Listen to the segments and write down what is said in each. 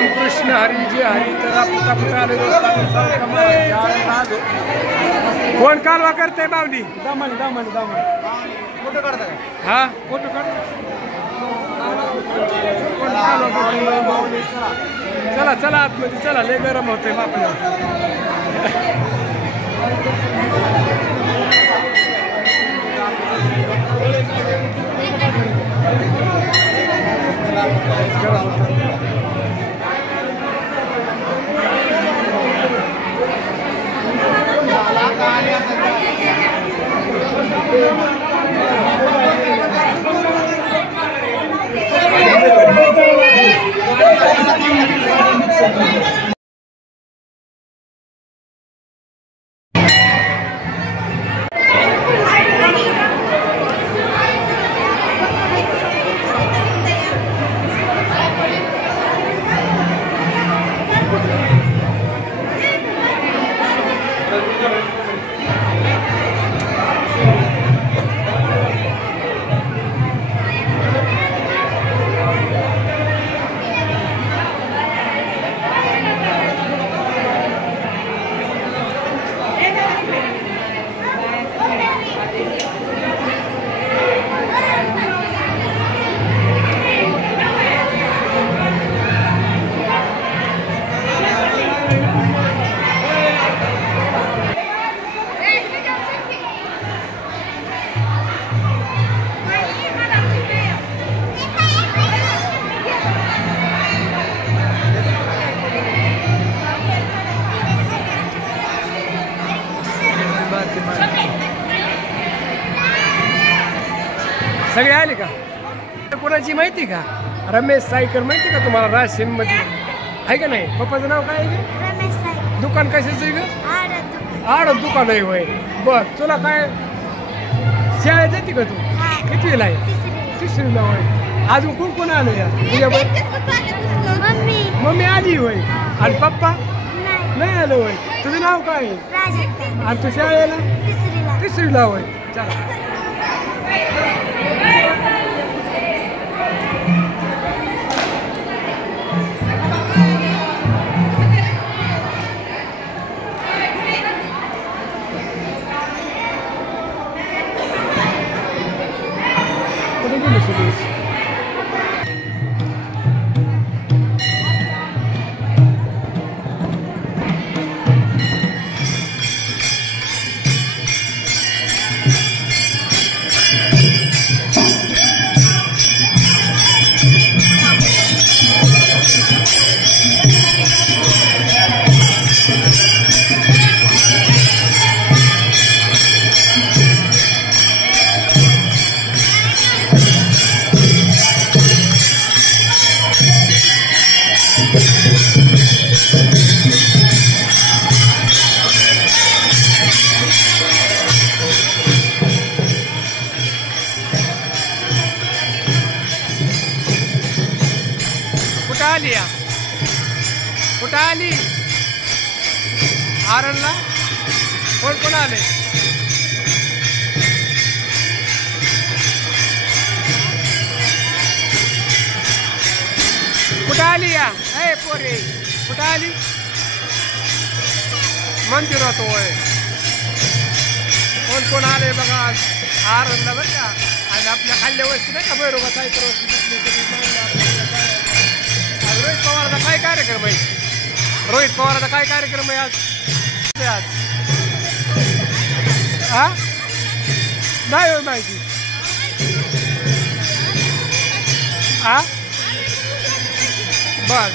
रामकृष्ण हरी जे हरी तर आपण आले कोण कालवा करते बावली दामण दामण दामण फोटो काढता हा फोटो काढ चला चला आतमध्ये चला लय गरम होते बापला सगळे आले का कोणाची माहिती का रमेश सायकर माहिती का तुम्हाला राशन मध्ये आहे का नाही पप्पाचं नाव काय आहे दुकान कशाचं आहे ग आडत दुकान आहे होय बर तुला काय शाळेत जाते का तू कितवीला आहे तिसरीला होय अजून कोण कोण आलं या मम्मी आली होय आणि पप्पा नाही आलं होय तुझं नाव काय आहे आणि तू शाळेला तिसरीला होय चला कुठं आली आरणला कोण कोण आले कुठं आली या ए पोरे कुठं आली मंदिरात होय कोण कोण आले बघा आरणला बरं का आणि आपल्या खाल्ल्या वस्तू नाही का बरोबर सायकर वस्तू रोहित पवाराचा काय कार्यक्रम आहे रोहित पवाराचा काय कार्यक्रम आहे आज हा नाही हो माहिती हा बर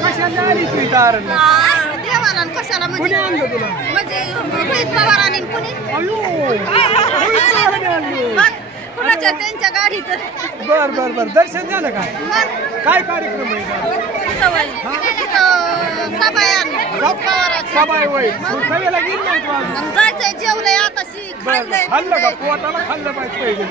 कशाला आली तू इथं आरणला कशाला कुणी आणलं तुला म्हणजे रोहित पवारांनी कुणी कुणाच्या त्यांच्या गाडीत बर बर बर दर्शन झालं का काय कार्यक्रम आहे सभा आहे वय सगळ्याला गेली नाही तू जायचंय जेवलंय आता खाल्लं का पोटाला खाल्लं पाहिजे